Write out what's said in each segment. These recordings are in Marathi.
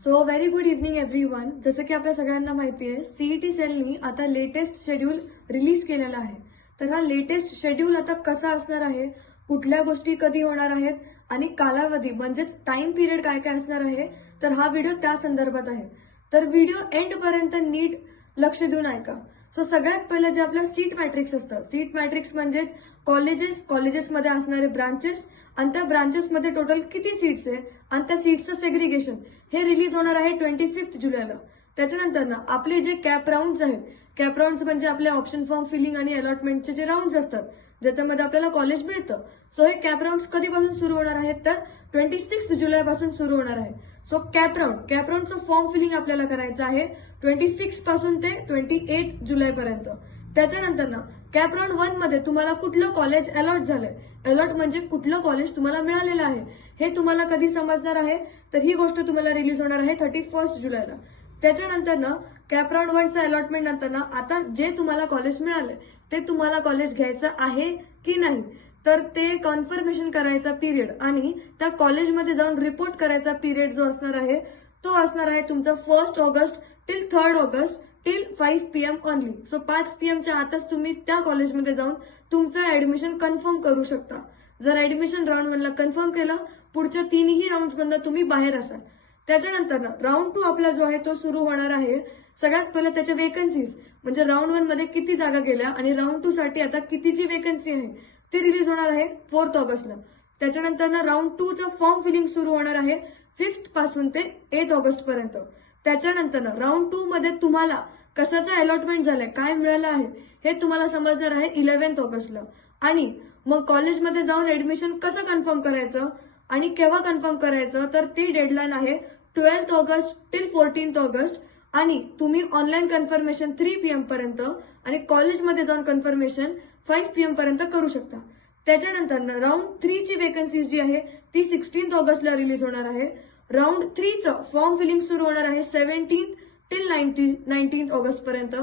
So very good evening everyone. जसं की आपल्या सगळ्यांना माहिती आहे, सीईटी सेलनी आता लेटेस्ट शेड्यूल रिलीज केलेला आहे. तर हा लेटेस्ट शेड्यूल आता कसा असणार आहे, कुठल्या गोष्टी कधी होणार आहेत आणि कालावधी म्हणजेच टाइम पिरियड काय काय असणार आहे, तर हा व्हिडिओ त्या संदर्भात आहे. तर व्हिडिओ एंड पर्यंत नीट लक्ष देऊन ऐका. सो सगळ्यात पहिलं जे आपलं सीट मॅट्रिक्स असतं, सीट मॅट्रिक्स म्हणजेच कॉलेजेसमध्ये असणारे ब्रांचेस आणि त्या ब्रांचेसमध्ये टोटल किती सीट्स आहे आणि त्या सीट्सचं सेग्रिगेशन हे रिलीज होणार आहे 25 जुलैला. त्याच्यानंतर ना आपले जे कॅप राऊंड्स आहेत, कॅप राऊंड्स म्हणजे आपले ऑप्शन फॉर्म फिलिंग आणि अलॉटमेंटचे जे राऊंड्स असतात ज्याच्यामध्ये आपल्याला कॉलेज मिळतं. सो हे कॅप राऊंड्स कधीपासून सुरू होणार आहेत, तर 26 जुलैपासून सुरू होणार आहे. सो कॅप राऊंडचं फॉर्म फिलिंग आपल्याला करायचं आहे 26 पासून ते 28 जुलैपर्यंत. त्याच्यानंतर ना कॅप राऊंड 1 मध्ये तुम्हाला कुठलं कॉलेज अलॉट झालंय, अलॉट म्हणजे कुठलं कॉलेज तुम्हाला मिळालेलं आहे हे तुम्हाला कधी समजणार आहे, तर ही गोष्ट तुम्हाला रिलीज होणार आहे 31 जुलैला. त्याच्यानंतर ना कॅप राऊंड 1चं अलॉटमेंट नंतर ना आता जे तुम्हाला कॉलेज मिळालंय ते तुम्हाला कॉलेज घ्यायचं आहे की नाही, तर ते कन्फर्मेशन करायचा पिरियड आणि त्या कॉलेजमध्ये जाऊन रिपोर्ट करायचा पिरियड जो असणार आहे तो असणार आहे तुमचा 1 August till 3 August till 5 PM only. So 5 PM आतच तुम्ही त्या कॉलेजमध्ये जाऊन तुमचं ऍडमिशन कन्फर्म करू शकता. जर ऍडमिशन राऊंड 1ला कन्फर्म केलं, पुढच्या तिन्ही राऊंड मधून तुम्ही बाहेर असाल. त्याच्यानंतर ना राऊंड 2 आपला जो आहे तो सुरू होणार आहे. सगळ्यात पहिलं त्याच्या वेकन्सीज म्हणजे राऊंड 1 मध्ये किती जागा गेल्या आणि राऊंड 2 साठी आता कितीची वेकन्सी आहे ते रिलीज होणार आहे 4 ऑगस्टला. त्याच्यानंतर ना राऊंड 2चं फॉर्म फिलिंग सुरू होणार आहे 5 पासून ते 8 ऑगस्ट पर्यंत. त्याच्यानंतर ना राऊंड 2 मध्ये तुम्हाला कशाचं अलॉटमेंट झालंय, काय मिळालं आहे हे तुम्हाला समजणार आहे 11 ऑगस्टला. आणि मग कॉलेजमध्ये जाऊन ऍडमिशन कसं कन्फर्म करायचं आणि केव्हा कन्फर्म करायचं, तर ती डेडलाईन आहे 12 ऑगस्ट टिल 14 ऑगस्ट. आणि तुम्ही ऑनलाईन कन्फर्मेशन 3 PM पर्यंत आणि कॉलेजमध्ये जाऊन कन्फर्मेशन 5 PM पर्यंत करू शकता. त्याच्यानंतर राऊंड 3 ची वेकन्सी जी आहे ती 16 ऑगस्टला रिलीज होणार आहे. राऊंड 3चं फॉर्म फिलिंग सुरू होणार आहे 17 टिल 19 ऑगस्ट पर्यंत.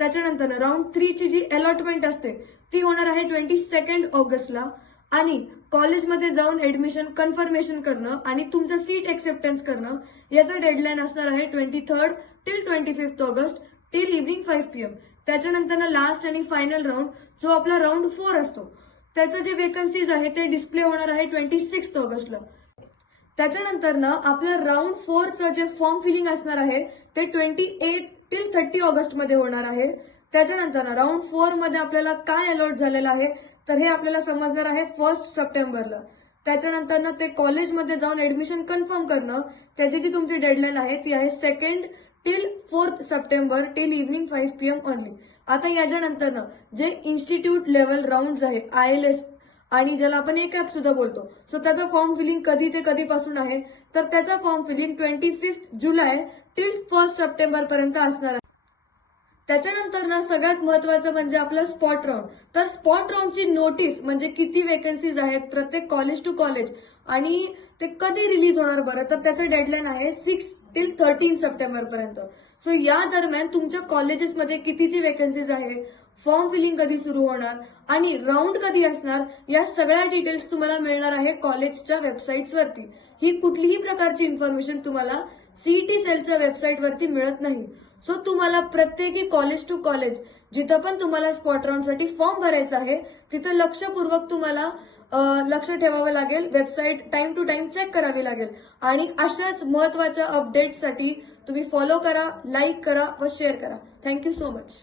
त्याच्यानंतर राऊंड 3 ची जी अलॉटमेंट असते ती होणार आहे 22 ऑगस्टला. आणि कॉलेजमध्ये जाऊन ऍडमिशन कन्फर्मेशन करणं आणि तुमचं सीट एक्सेप्टन्स करणं याचं डेडलाईन असणार आहे 23 till 25 August till evening 5 PM. त्याच्यानंतर लास्ट आणि फायनल राऊंड जो आपला राऊंड 4 असतो त्याचं जे वेकन्सीज आहे ते डिस्प्ले होणार आहे 26 ऑगस्टला. त्याच्यानंतर ना आपलं राऊंड 4चं जे फॉर्म फिलिंग असणार आहे ते 28 टिल 30 ऑगस्ट मध्ये होणार आहे. त्याच्यानंतर राऊंड 4 मध्ये आपल्याला काय अलॉट झालेलं आहे तर हे आपल्याला समजणार आहे 1 सप्टेंबरला. त्याच्यानंतर ना ते कॉलेजमध्ये जाऊन ऍडमिशन कन्फर्म करणं त्याची जी तुमची डेडलाईन आहे ती आहे 2 till 4 September till evening 5 PM only. आता याच्यानंतर ना जे इन्स्टिट्यूट लेवल राऊंड आहे ILS आणि ज्याला आपण ACAP सुद्धा बोलतो, सो त्याचा फॉर्म फिलिंग कधी ते कधीपासून आहे, तर त्याचा फॉर्म फिलिंग 25 जुलै टिल 1 सप्टेंबर पर्यंत असणार आहे. त्याच्यानंतर ना सगळ्यात महत्वाचं म्हणजे आपलं स्पॉट राऊंड. तर स्पॉट राऊंडची नोटीस म्हणजे किती वेकन्सीज आहेत प्रत्येक कॉलेज टू कॉलेज आणि ते कधी रिलीज होणार बरं, तर त्याचं डेडलाईन आहे 6 टिल 13 सप्टेंबर पर्यंत. सो या दरम्यान तुमच्या कॉलेजेसमध्ये कितीची वेकन्सीज आहे, फॉर्म फिलिंग कधी सुरू होणार आणि राऊंड कधी असणार, या सगळ्या डिटेल्स तुम्हाला मिळणार आहे कॉलेजच्या वेबसाईट्सवरती. ही कुठलीही प्रकारची इन्फॉर्मेशन तुम्हाला सीईटी सेलच्या वेबसाईटवरती मिळत नाही. सो तुम्हाला प्रत्येकी कॉलेज टू कॉलेज जिथं पण तुम्हाला स्पॉट राऊंडसाठी फॉर्म भरायचा आहे तिथं लक्षपूर्वक तुम्हाला लक्ष ठेवावं लागेल, website time to time check करावी लागेल. आणि अशाच महत्वाच्या अपडेट्ससाठी तुम्ही फॉलो करा, लाईक करा व शेअर करा. Thank you so much.